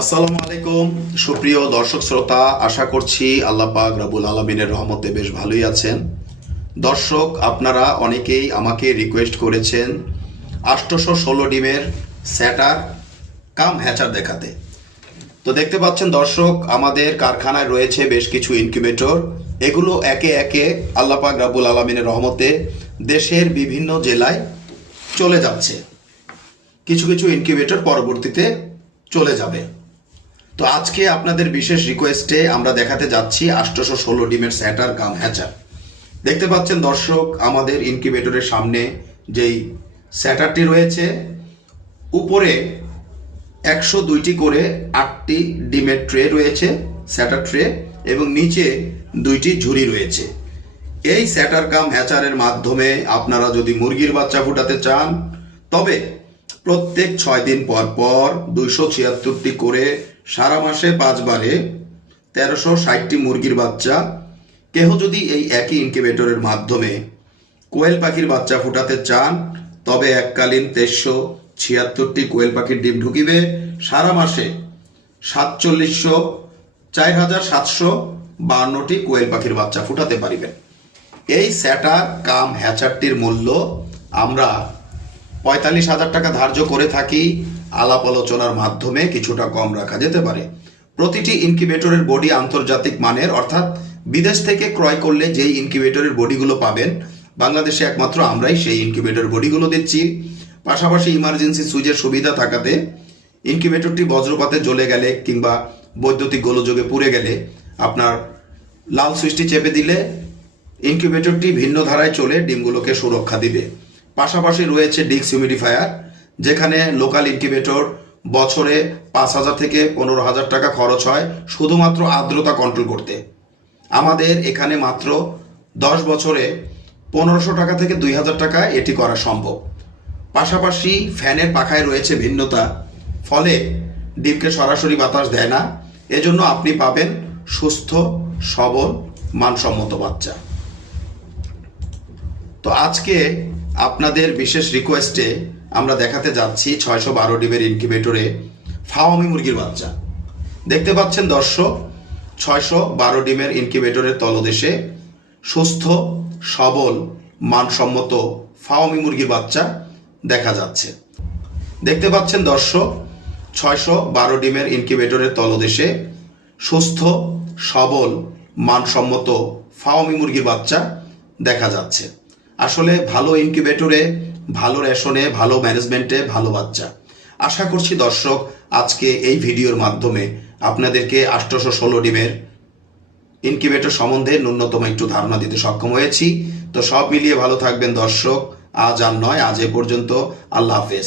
আসসালামু আলাইকুম। সুপ্রিয় দর্শক শ্রোতা, আশা করছি আল্লাহ পাক রাবুল আলমিনের রহমতে বেশ ভালোই আছেন। দর্শক, আপনারা অনেকেই আমাকে রিকোয়েস্ট করেছেন আষ্টশো ষোলো ডিমের স্যাটার কাম হ্যাচার দেখাতে। তো দেখতে পাচ্ছেন দর্শক, আমাদের কারখানায় রয়েছে বেশ কিছু ইনকিউবেটর এগুলো একে একে আল্লাহ পাক রাবুল আলমিনের রহমতে দেশের বিভিন্ন জেলায় চলে যাচ্ছে। কিছু কিছু ইনকিউবেটর পরবর্তীতে চলে যাবে। তো আজকে আপনাদের বিশেষ রিকোয়েস্টে আমরা দেখাতে যাচ্ছি আষ্টশো ষোলো ডিমের স্যাটার কাম হ্যাচার। দেখতে পাচ্ছেন দর্শক, আমাদের ইনকিউবেটরের সামনে যেই স্যাটারটি রয়েছে, উপরে একশো দুইটি করে আটটি ডিমের ট্রে রয়েছে, স্যাটার ট্রে, এবং নিচে দুইটি ঝুড়ি রয়েছে। এই স্যাটার কাম হ্যাচারের মাধ্যমে আপনারা যদি মুরগির বাচ্চা ফুটাতে চান, তবে প্রত্যেক ছয় দিন পর পর দুইশো ছিয়াত্তরটি করে সারা মাসে পাঁচবারে তেরোশো ষাটটি মুরগির বাচ্চা। কেহ যদি এই একই ইনকিউবেটরের মাধ্যমে কোয়েল পাখির বাচ্চা ফুটাতে চান, তবে এককালীন তেইশশো ছিয়াত্তরটি কোয়েল পাখির ডিম ঢুকিবে। সারা মাসে সাতচল্লিশশো, চার হাজার সাতশো বান্নটি কোয়েল পাখির বাচ্চা ফুটাতে পারিবেন। এই স্যাটার কাম হ্যাচারটির মূল্য আমরা পঁয়তাল্লিশ হাজার টাকা ধার্য করে থাকি। আলাপ আলোচনার মাধ্যমে কিছুটা কম রাখা যেতে পারে। প্রতিটি ইনকিউবেটরের বডি আন্তর্জাতিক মানের, অর্থাৎ বিদেশ থেকে ক্রয় করলে যেই ইনকিউবেটরের বডিগুলো পাবেন, বাংলাদেশে একমাত্র আমরাই সেই ইনকিউবেটর বডিগুলো দিচ্ছি। পাশাপাশি ইমার্জেন্সি সুইচের সুবিধা থাকাতে ইনকিউবেটরটি বজ্রপাতে জ্বলে গেলে কিংবা বৈদ্যুতিক গোলযোগে পুড়ে গেলে আপনার লাল সুইচটি চেপে দিলে ইনকিউবেটরটি ভিন্ন ধারায় চলে ডিমগুলোকে সুরক্ষা দিবে। পাশাপাশি রয়েছে ডিক্স হিউমিডিফায়ার। যেখানে লোকাল ইনকিউবেটর বছরে পাঁচ হাজার থেকে পনেরো হাজার টাকা খরচ হয় শুধুমাত্র আর্দ্রতা কন্ট্রোল করতে। আমাদের এখানে মাত্র দশ বছরে পনেরোশো টাকা থেকে দুই হাজার টাকা এটি করা সম্ভব। পাশাপাশি ফ্যানের পাখায় রয়েছে ভিন্নতা, ফলে ডিপকে সরাসরি বাতাস দেয় না। এজন্য আপনি পাবেন সুস্থ, সবল, মানসম্মত বাচ্চা। তো আজকে আপনাদের বিশেষ রিকোয়েস্টে আমরা দেখাতে যাচ্ছি ছয়শো বারো ডিমের ইনকিউবেটরে ফাওয়ামি মুরগির বাচ্চা। দেখতে পাচ্ছেন দর্শক, ছয়শো বারো ডিমের ইনকিউবেটরের তলদেশে সুস্থ, সবল, মানসম্মত ফাওয়ামি মুরগির বাচ্চা দেখা যাচ্ছে। দেখতে পাচ্ছেন দর্শক, ছয়শো বারো ডিমের ইনকিউবেটরের তলদেশে সুস্থ, সবল, মানসম্মত ফাওয়ামি মুরগির বাচ্চা দেখা যাচ্ছে। আসলে ভালো ইনকিউবেটরে ভালো রেশনে ভালো ম্যানেজমেন্টে ভালো বাচ্চা। আশা করছি দর্শক, আজকে এই ভিডিওর মাধ্যমে আপনাদেরকে আঠারোশো ষোলো ডিমের ইনকিউবেটর সম্বন্ধে ন্যূনতম একটু ধারণা দিতে সক্ষম হয়েছি। তো সব মিলিয়ে ভালো থাকবেন দর্শক। আজ আর নয়, আজ এ পর্যন্ত। আল্লাহ হাফেজ।